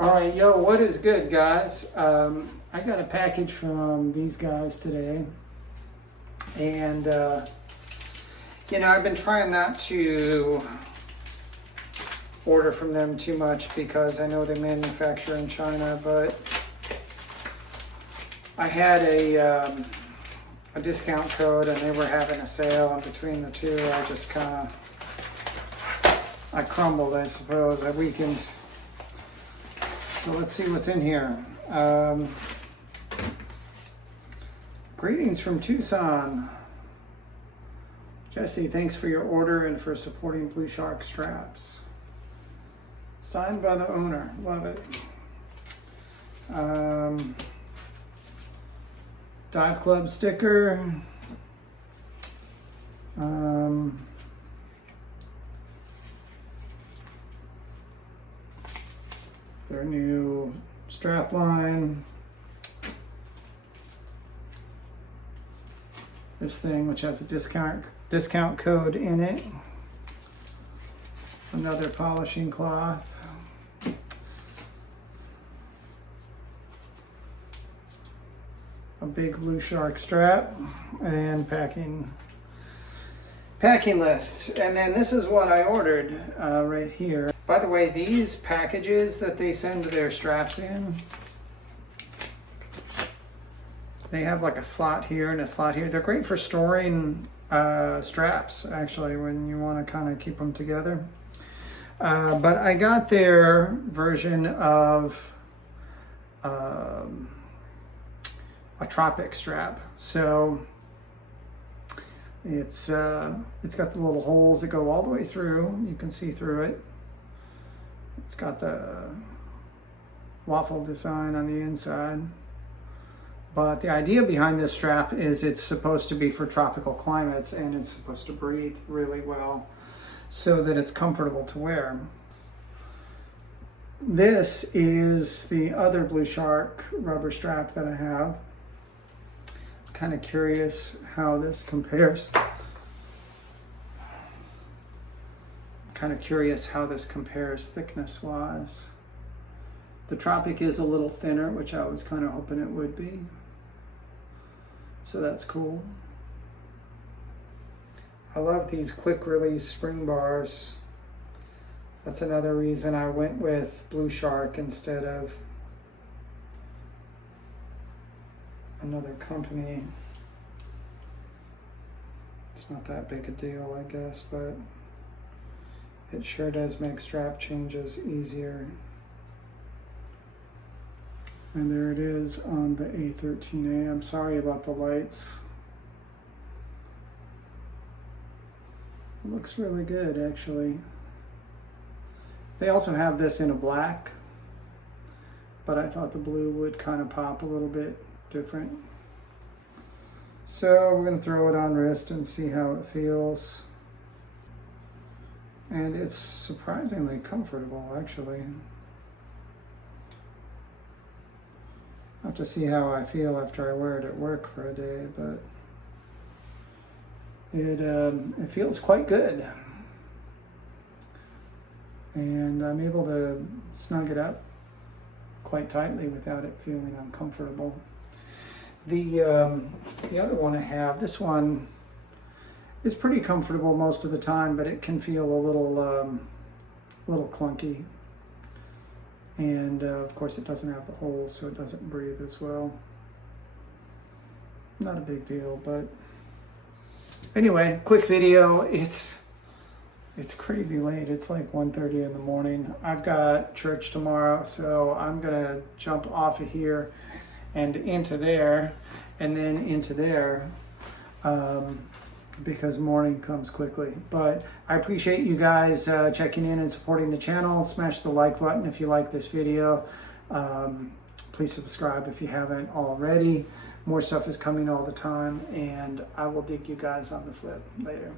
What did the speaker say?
All right, yo, what is good, guys? I got a package from these guys today, and I've been trying not to order from them too much because I know they manufacture in China, but I had a discount code and they were having a sale, and between the two, I just I crumbled, I suppose. I weakened. So let's see what's in here. Greetings from Tucson. Jesse, thanks for your order and for supporting BluShark Straps. Signed by the owner. Love it. Dive Club sticker. Their new strap line. This thing, which has a discount code in it. Another polishing cloth. A big BluShark strap and packing list. And then this is what I ordered right here. By the way, these packages that they send their straps in, they have like a slot here and a slot here. They're great for storing straps, actually, when you want to kind of keep them together. But I got their version of a tropic strap. So it's got the little holes that go all the way through. You can see through it. It's got the waffle design on the inside. But the idea behind this strap is it's supposed to be for tropical climates, and it's supposed to breathe really well so that it's comfortable to wear. This is the other BluShark rubber strap that I have. Kind of curious how this compares. Thickness wise. The Tropic is a little thinner, which I was kind of hoping it would be. So that's cool. I love these quick release spring bars. That's another reason I went with BluShark instead of another company. It's not that big a deal, I guess, but it sure does make strap changes easier. And there it is on the A13A. I'm sorry about the lights. It looks really good, actually. They also have this in a black, but I thought the blue would kind of pop a little bit different. So we're going to throw it on wrist and see how it feels. And it's surprisingly comfortable, actually. I'll have to see how I feel after I wear it at work for a day, but it feels quite good. And I'm able to snug it up quite tightly without it feeling uncomfortable. The other one I have, this one is pretty comfortable most of the time, but it can feel a little clunky. And of course it doesn't have the holes, so it doesn't breathe as well. Not a big deal, but anyway, quick video. It's crazy late. It's like 1:30 in the morning. I've got church tomorrow, so I'm gonna jump off of here and into there, and then into there, because morning comes quickly. But I appreciate you guys checking in and supporting the channel. Smash the like button if you like this video. Please subscribe if you haven't already. More stuff is coming all the time, and I will dig you guys on the flip later.